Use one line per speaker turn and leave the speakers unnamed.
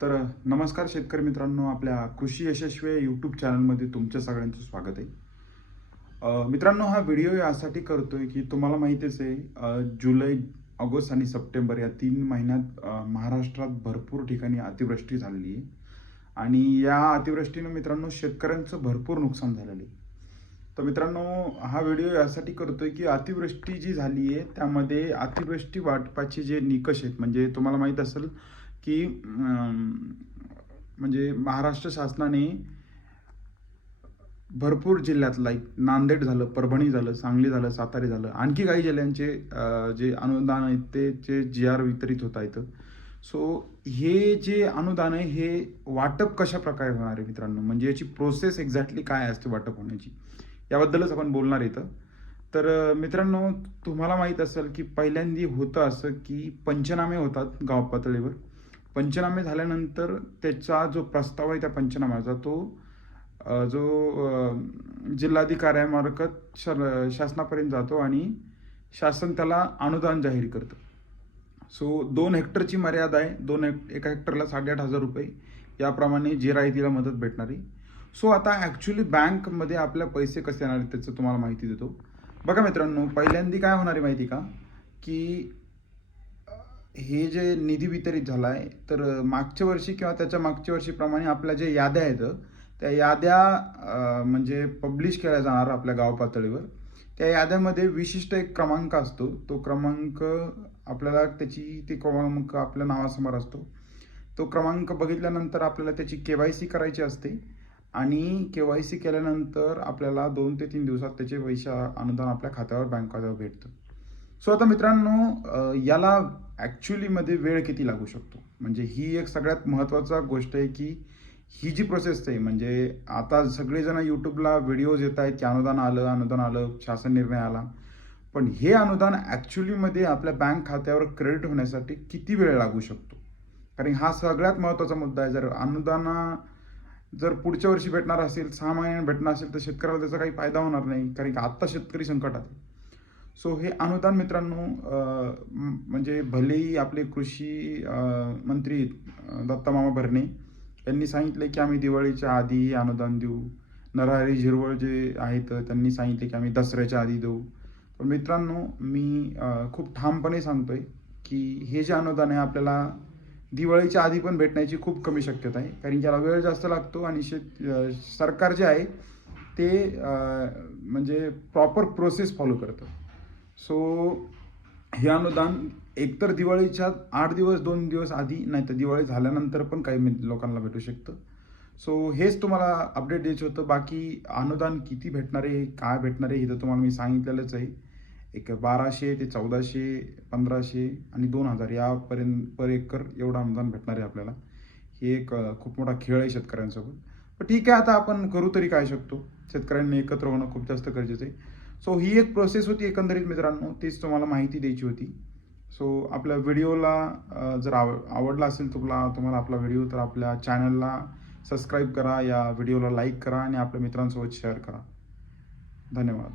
तर नमस्कार शेतकरी मित्रांनो आपल्या कृषी यशस्वी यूट्यूब चॅनलमध्ये तुमच्या सगळ्यांचं स्वागत आहे. मित्रांनो हा व्हिडिओ यासाठी करतो आहे की तुम्हाला माहितीच आहे जुलै ऑगस्ट आणि सप्टेंबर या तीन महिन्यात महाराष्ट्रात भरपूर ठिकाणी अतिवृष्टी झालेली आहे. आणि या अतिवृष्टीनं मित्रांनो शेतकऱ्यांचं भरपूर नुकसान झालेलं आहे. तर मित्रांनो हा व्हिडिओ यासाठी करतो आहे की अतिवृष्टी जी झाली आहे त्यामध्ये अतिवृष्टी वाटपाचे जे निकष आहेत म्हणजे तुम्हाला माहीत असेल की म्हणजे महाराष्ट्र शासनाने भरपूर जिल्ह्यात लाईक नांदेड झालं परभणी झालं सांगली झालं सातारी झालं आणखी काही जिल्ह्यांचे जे अनुदान आहेत ते जे जी आर वितरित होत आहेत. सो हे जे अनुदान आहे हे वाटप कशा प्रकारे होणार आहे मित्रांनो? म्हणजे याची प्रोसेस एक्झॅक्टली काय असते वाटप होण्याची? याबद्दलच आपण बोलणार इथं. तर मित्रांनो तुम्हाला माहीत असेल की पहिल्यांदी होतं असं की पंचनामे होतात गाव पातळीवर पंचनामे झाल्यानंतर त्याचा जो प्रस्ताव आहे त्या पंचनाम्याचा तो जो जिल्हाधिकाऱ्यामार्फत शर शासनापर्यंत जातो आणि शासन त्याला अनुदान जाहीर करतं. सो दोन हेक्टरची मर्यादा आहे. दोन हेक्ट एका हेक्टरला साडेआठ हजार रुपये. याप्रमाणे जिरायतीला मदत भेटणारी. सो आता ॲक्च्युली बँकमध्ये आपल्या पैसे कसे येणार त्याचं तुम्हाला माहिती देतो. बघा मित्रांनो पहिल्यांदी काय होणार आहे माहिती का? की हे जे निधी वितरित झाला आहे तर मागच्या वर्षी किंवा त्याच्या मागच्या वर्षीप्रमाणे आपल्या ज्या याद्या आहेत त्या याद्या म्हणजे पब्लिश केल्या जाणार आपल्या गाव पातळीवर. त्या याद्यामध्ये विशिष्ट एक क्रमांक असतो. तो क्रमांक आपल्याला त्याची ते क्रमांक आपल्या नावासमोर असतो. तो क्रमांक बघितल्यानंतर आपल्याला त्याची के वाय सी करायची असते आणि के वाय सी केल्यानंतर आपल्याला दोन ते तीन दिवसात त्याचे पैसे अनुदान आपल्या खात्यावर बँक खात्यावर भेटतं. सो आता मित्रांनो याला ॲक्च्युलीमध्ये वेळ किती लागू शकतो? म्हणजे ही एक सगळ्यात महत्त्वाचा गोष्ट आहे की ही जी प्रोसेस आहे म्हणजे आता सगळेजण यूट्यूबला व्हिडिओज येत आहेत की अनुदान आलं अनुदान आलं शासन निर्णय आला. पण हे अनुदान ॲक्च्युलीमध्ये आपल्या बँक खात्यावर क्रेडिट होण्यासाठी किती वेळ लागू शकतो? कारण हा सगळ्यात महत्त्वाचा मुद्दा आहे. जर अनुदाना जर पुढच्या वर्षी भेटणार असेल सहा महिन्याने भेटणार असेल तर शेतकऱ्याला त्याचा काही फायदा होणार नाही. कारण की आत्ता शेतकरी संकटात आहे. सो हे अनुदान मित्रांनो म्हणजे भलेही आपले कृषी मंत्री अं, दत्तामामा भरणे यांनी सांगितले की आम्ही दिवाळीच्या आधी हे अनुदान देऊ. नरहरी झिरवळ जे आहेत त्यांनी सांगितले की आम्ही दसऱ्याच्या आधी देऊ. पण मित्रांनो मी खूप ठामपणे सांगतो आहे की हे जे अनुदान आहे आपल्याला दिवाळीच्या आधी पण भेटण्याची खूप कमी शक्यता आहे. कारण ज्याला वेळ जास्त लागतो आणि शेत सरकार जे आहे ते म्हणजे प्रॉपर प्रोसेस फॉलो करतं. सो हे अनुदान एकतर दिवाळीच्या आठ दिवस दोन दिवस आधी नाही तर दिवाळी झाल्यानंतर पण काही लोकांना भेटू शकतं. सो हेच तुम्हाला अपडेट द्यायचं होतं. बाकी अनुदान किती भेटणार आहे काय भेटणार आहे हे तर तुम्हाला मी सांगितलेलंच आहे. एक बाराशे ते चौदाशे पंधराशे आणि दोन हजार यापर्यंत पर एकर एवढं अनुदान भेटणार आहे आपल्याला. हे एक खूप मोठा खेळ आहे शेतकऱ्यांसोबत. पण ठीक आहे आता आपण करू तरी काय शकतो? शेतकऱ्यांनी एकत्र होणं खूप जास्त गरजेचं आहे. सो ही एक प्रोसेस होती एकंदरीत मित्रांनो. तीच तुम्हाला माहिती द्यायची होती. सो आपल्या व्हिडिओला जर आव आवडला असेल तुला तुम्हाला आपला व्हिडिओ तर आपल्या चॅनलला सबस्क्राईब करा. या व्हिडिओला लाईक करा आणि आपल्या मित्रांसोबत शेअर करा. धन्यवाद.